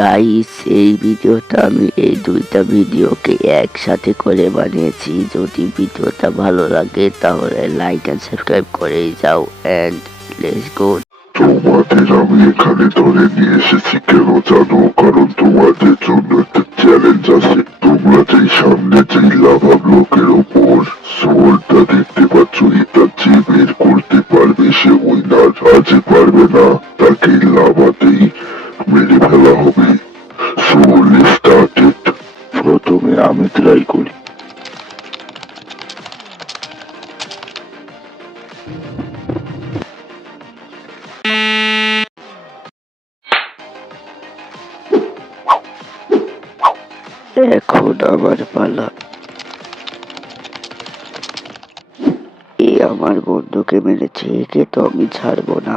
Guys, এই ভিডিওটা আমি এই দুইটা ভিডিওকে একসাথে করে বানিয়েছি। যদি ভিডিওটা ভালো লাগে তাহলে লাইক এন্ড সাবস্ক্রাইব করে যাও। And let's go. তোমাদের আমি এখানে ধরে নিয়ে এসেছি কেন জানো? কারণ তোমাদের জন্য একটা চ্যালেঞ্জ আছে। তোমরা যেই সামনে যেই লাভা ব্লকের ওপর সোলটা দেখতে পাচ্ছ, এটা যে বের করতে পারবে সে উইনার। আর যে পারবে না তাকে লাভাতেই মেরে ফেলা হবে। So let's start it. প্রথমে আমি ট্রাই করি। এখন আমার পালা। এ আমার বন্ধুকে মেরেছে, একে তো আমি ছাড়বো না।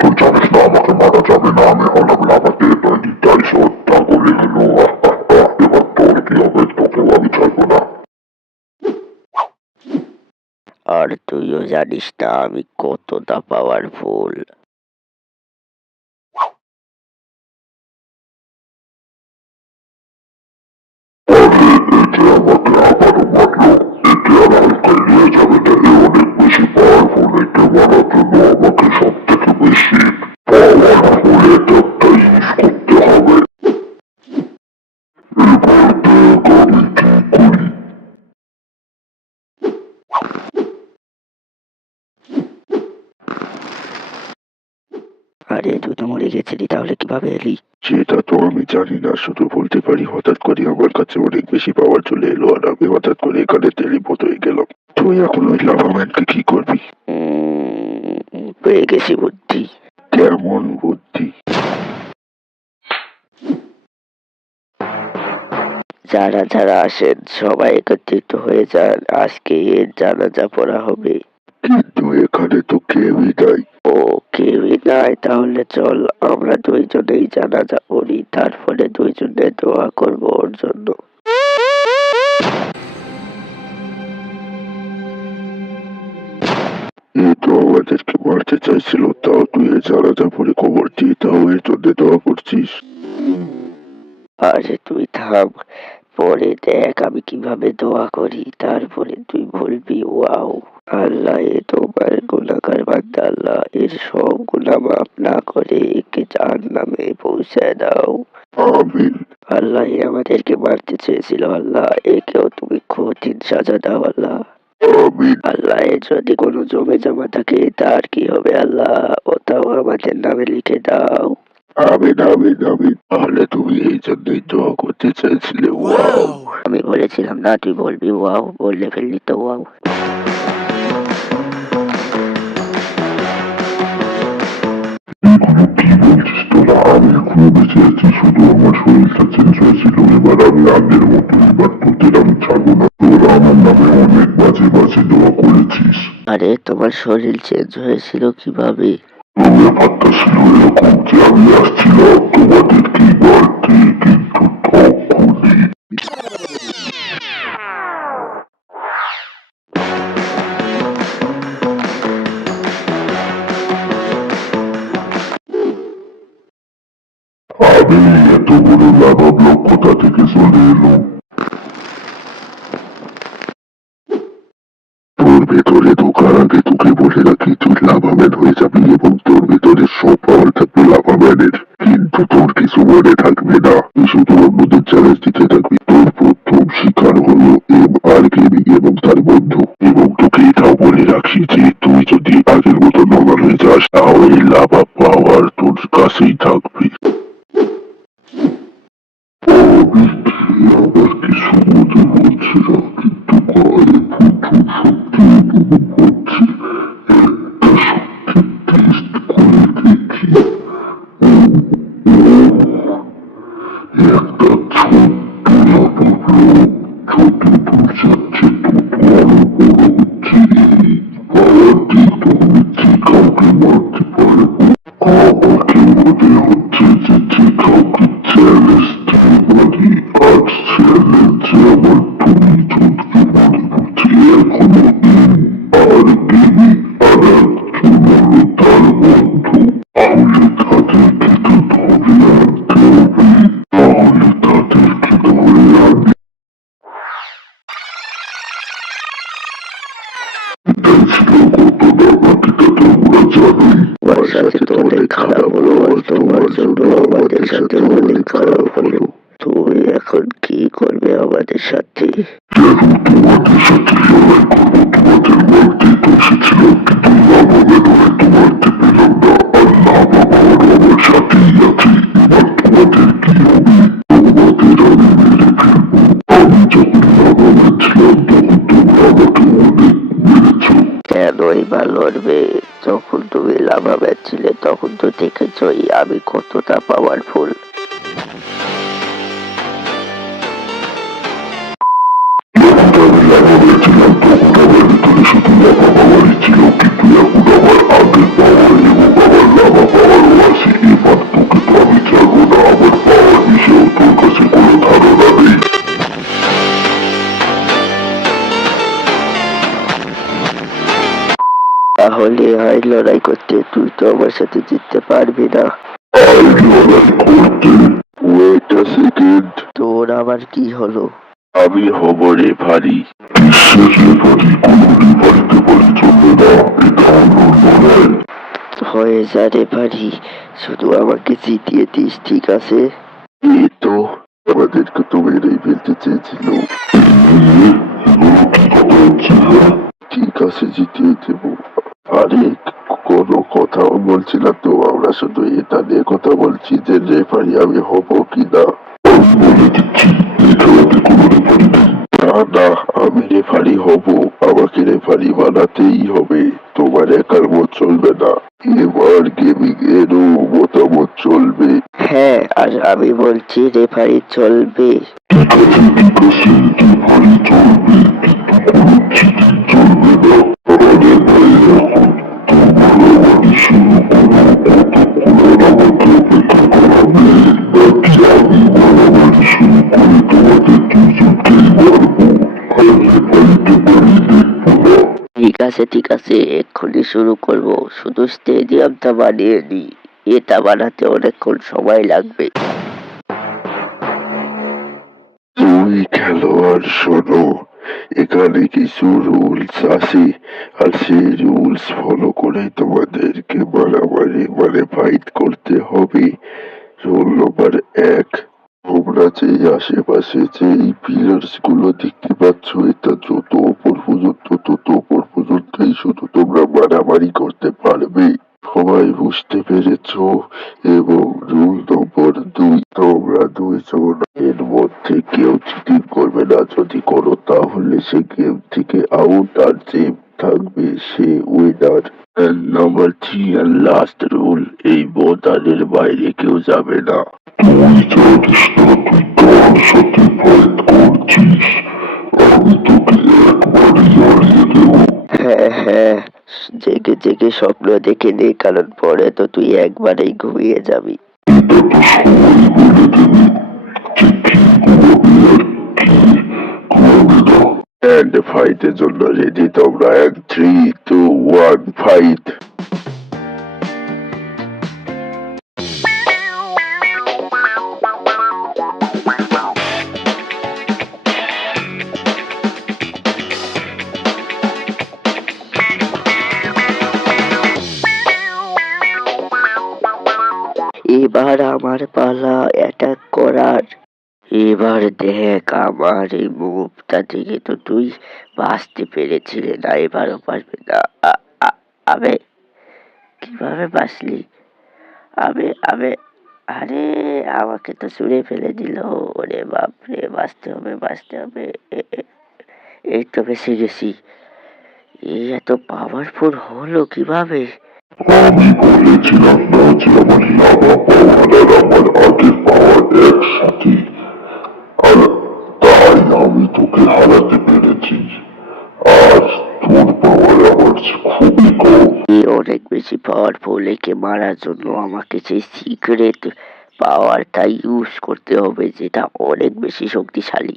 তুই জানিস না আমাকে মারা যাবে না, আমি হলাম লাভাতে, তাই সে হত্যা করে গেল। এবার তোর কি হবে? তোকেও আমি ছাড়বো না। আর তুইও জানিস না আমি কতটা পাওয়ারফুল। একে আমাকে আবারও মারলো। একে আর হালকায় নিয়ে যাবে না, এ অনেক বেশি পাওয়ারফুল। একে মারার জন্য আমাকে সব থেকে বেশি পাওয়ারফুল অ্যাটাকটা ইউজ করতে হবে। এবার দেখ আমি কি করি। আরে তুই তো মরে গেছিলি, তাহলে কিভাবে এলি? সেটা তো আমি জানি না, শুধু বলতে পারি হঠাৎ করে আমার কাছে অনেক বেশি পাওয়ার চলে এলো আর আমি হঠাৎ করে এখানে টেলিপোর্ট হয়ে গেলাম। তুই এখন ওই লাভাম্যানকে কি করবি? পেয়ে গেছি বুদ্ধি। কেমন বুদ্ধি? যারা যারা আসেন সবাই একত্রিত হয়ে যান, আজকে এর জানাজা পড়া হবে। কিন্তু এখানে তো কেউই নাই। ও, কেউই নাই? তাহলে চল আমরা দুইজনেই জানাজা পড়ি, তারপরে দুইজনে দোয়া করবো ওর জন্য। এ তো আমাদেরকে মারতে চাইছিল, তাও তুই এ জানাজা পরে খবর দিয়ে তাও এর জন্য দোয়া করছিস। আরে তুই থাম, পরে দেখ আমি কিভাবে দোয়া করি, তারপরে তুই বলবি ওয়াও। আল্লাহ, এ তোমার গুনাহগার বান্দা, আল্লাহ এর সব গুনাহ মাফ না করে একে জাহান্নামে পৌঁছে দাও। আমিন। আল্লাহ, এ আমাদেরকে মারতে চেয়েছিল, আল্লাহ একেও তুমি কঠিন সাজা দাও আল্লাহ। আমিন। আল্লাহ, এর যদি কোনো জমে জমা থাকে তার কি হবে আল্লাহ, ওটাও আমাদের নামে লিখে দাও। আমিন আমিন আমিন। তাহলে তুমি এই জন্যই দোয়া করতে চাইছিলে? ওয়াও। আমি বলেছিলাম না তুই বলবি ওয়াও, বললে ফেললি তো ওয়াও। এগুলো কি বলছিস তোরা? আমি এখনো বেঁচে আছি, শুধু আমার শরীরটা চেঞ্জ হয়েছিল। এবার আমি আগের মতো, এবার তোদের আমি ছাড়বো না। তোরা আমার নামে অনেক বাজে বাজে দোয়া করেছিস। আরে তোমার শরীর চেঞ্জ হয়েছিল কিভাবে? ব্যাপারটা ছিল এরকম যে আমি আসছিলাম তোমাদেরকে মারতে, কিন্তু তখনই আমি এত বড় লাভা ব্লক কোথা থেকে চলে এলো? তোর ভেতরে ঢোকার আগে তোকে বলে রাখি, তুই লাভাম্যান হয়ে যাবি এবং তোর ভেতরে সব পাওয়ার থাকবে লাভাম্যানের। কিন্তু তোর কিছু মনে থাকবে না, তুই শুধু অন্যদের চ্যালেঞ্জ দিতে থাকবি। তোর প্রথম শিকার হলো MR গেমিং এবং তার বন্ধু। এবং তোকে এটাও বলে রাখি যে তুই যদি আগের মতো নর্মাল হয়ে যাস তাহলে লাভা পাওয়ার তোর কাছেই থাকবে। আমি আবার কিছু মনে হচ্ছে না, কিন্তু গায়ে প্রচুর শক্তি অনুভব হচ্ছে। একটা শক্তি টেস্ট করে দেখি। একটা ছোট্ট লাভা ব্লক যত দূর যাচ্ছে তত আরো বড় হচ্ছে। এই পাওয়ার দিয়ে তো আমি যে কাউকে মারতে পারবো। আমাকে মনে হচ্ছে যে কাউকে চ্যালেঞ্জ দিতে পারি। আজ চ্যালেঞ্জে আমার দুইজনকে মনে হচ্ছে এখনো জানোই তোমার সাথে তো অনেক খারাপ হলো, আর তোমার জন্য আমাদের সাথে অনেক খারাপ হলো। তুমি এখন কি করবে আমাদের সাথে? কেন তোমাদের সাথে লড়াই করবো? তোমাদের মারতে তো এসেছিলাম, কিন্তু লাভাবের হয়তো মারতে পেলাম না। আর লাভা বাবারও আমার সাথেই আছে। এবার তোমাদের কি হবে? তোমাদের আমি মেরে ফেলবো। আমি যখন লাভাবের ছিলাম তখন তোমরা আমাকে অনেক মেরেছো। কেনই বা লড়বে? যখন তুমি লাভা ছিলে তখন তো দেখেছই আমি কতটা পাওয়ারফুল। যখন আমি লাভাবের ছিলাম তখন আমার ভিতরে শুধু লাভা পাওয়ারই ছিল, কিন্তু এখন আমার আগের পাওয়ার এবং আমার লাভা পাওয়ারও আছে। এবার তোকে তো আমি ছাড়বো না। আমার পাওয়ার বিষয়েও তোর কাছে কোনো ধারণা নেই। তাহলে আয় লড়াই করতে, তুই তো আমার সাথে জিততে পারবি না। আই লড়াই করতে। ওয়েট আ সেকেন্ড, তোর আবার কি হলো? আমি হব রেফারি। কিসের রেফারি? কোনো রেফারিকে বলে চলবে না। এটা হলো লড়াই। হয়ে যা রেফারি, শুধু আমাকে জিতিয়ে দিস, ঠিক আছে? এই তো, আমাদেরকে তো মেরেই ফেলতে চেয়েছিল। ঠিক আছে, জিতিয়ে দেবো। আরে কোনো কথাও বলছি না তো, আমরা শুধু এটা নিয়ে কথা বলছি যে রেফারি আমি হব কি না। আমি বলে দিচ্ছি, এই খেলাতে কোনো রেফারি নেই। না না, আমি রেফারি হব, আমাকে রেফারি বানাতেই হবে। তোমার একার মত চলবে না, এবার গেমিং এরও মতামত চলবে। হ্যাঁ, আর আমি বলছি রেফারি চলবে। ঠিক আছে, ঠিক আছে, রেফারি চলবে, কিন্তু কোনো চিটিং চলবে না। আরে ভাই, এখন তোমরা লড়াই শুরু করো। কতক্ষণ আর আমাকে অপেক্ষা করাবে? নাকি আমি মারামারি শুরু করে তোমাদের দুজনকেই মারবো? আর রেফারিকে দাঁড়িয়ে দেখবো না। ঠিক আছে ঠিক আছে, এক্ষুনি শুরু করব। শুধু স্টেডিয়ামটা বানিয়ে নি, এটা বানাতে অনেকক্ষণ সময় লাগবে। দুই খেলোয়াড়, শোনো, এখানে কিছু রুলস আছে, আর সেই রুলস ফলো করে তোমাদেরকে মারামারি মানে ফাইট করতে হবে। রুল নম্বর 1, তোমরা যে আশেপাশে যে পিলার্স গুলো দেখতে পাচ্ছ, এটা যত ওপর পর্যন্ত তত ওপর পর্যন্তই শুধু তোমরা মারামারি করতে পারবে। সবাই বুঝতে পেরেছো? এবং রুল নম্বর 2, তোমরা দুইজন এর মধ্যে কেউ চিটিং করবে না। যদি করো তাহলে সে গেম থেকে আউট, আর যে থাকবে সে উইনার। নাম্বার 3 আর লাস্ট রুল, এই বোতামের বাইরে কেউ যাবে না। তুই জানিস না তুই কার সাথে ফাইট করছিস? আমি তোকে একবারই হারিয়ে দেবো। হ্যাঁ হ্যাঁ, জেগে জেগে স্বপ্ন দেখে নে, কারণ পরে তো তুই একবারেই ঘুমিয়ে যাবি। এটা তো সবাই বলে দেবে যে কি ঘুমাবি আর কি ঘুমাবি না। এন্ড ফাইটের জন্য রেডি তোমরা? 1 3 2 1 ফাইট। এবার আমার পালা অ্যাটাক করার। এবার দেখ আমার এই মুভটা থেকে তো তুই বাঁচতে পেরেছিলে না, এবারও পারবে না। আবে, কিভাবে বাঁচলি? আবে আবে, আরে আমাকে তো ছুঁড়ে ফেলে দিল। ওরে বাপরে, বাঁচতে হবে বাঁচতে হবে। এই তো বেঁচে গেছি। এই এত পাওয়ারফুল হলো কিভাবে? আমি বলেছিলাম না যে আমার লাভা পাওয়ার আর আমার আগের পাওয়ার একসাথে, আর তাই আমি তোকে হারাতে পেরেছি। আর তোর পাওয়ার আমার খুবই কম। এ অনেক বেশি পাওয়ারফুল, একে মারার জন্য আমাকে সেই সিক্রেট পাওয়ারটা ইউজ করতে হবে, যেটা অনেক বেশি শক্তিশালী।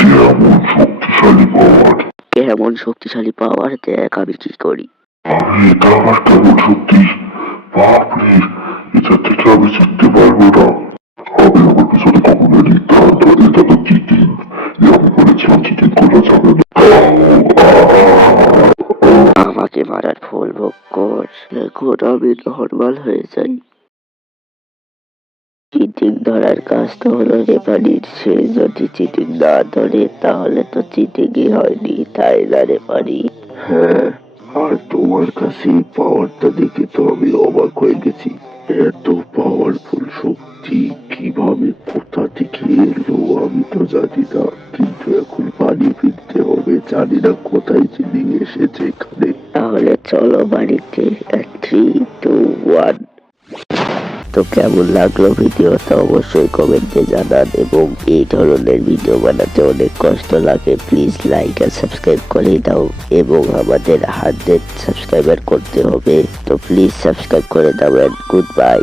কেমন শক্তিশালী পাওয়ার? কেমন শক্তিশালী পাওয়ার, দেখ আমি কি করি। আরে এটা আবার কেমন শক্তি? বাপরে, এটা থেকে আমি শিখতে পারবো না। আমি আমার পিছনে কখনোই তাড়াতাড়ি, এটা তো চিটিং। আমি বলেছিলাম চিটিং করা যাবে না। আমাকে মারার ফুল ভোগ্য পর এখন আমি নরমাল হয়ে যাই। চিটিং ধরার কাজ তো হলো রেফারির, সে যদি চিটিং না ধরে তাহলে তো চিটিংই হয়নি, তাই না রেফারি? হ্যাঁ, আর তোমার কাছে এই পাওয়ারটা দেখে তো আমি অবাক হয়ে গেছি। এত পাওয়ারফুল শক্তি কিভাবে কোথা থেকে এলো আমি তো জানি না, কিন্তু এখন বাড়ি ফিরতে হবে। জানি না কোথায় চিনি এসেছে এখানে। তাহলে চলো বাড়িতে। 3, 2, 1। তো কেমন লাগলো ভিডিওটা অবশ্যই কমেন্টে জানান, এবং এই ধরনের ভিডিও বানাতে অনেক কষ্ট লাগে। প্লিজ লাইক আর সাবস্ক্রাইব করে দাও, এবং আমাদের 100 সাবস্ক্রাইবার করতে হবে, তো প্লিজ সাবস্ক্রাইব করে দাও। And good by.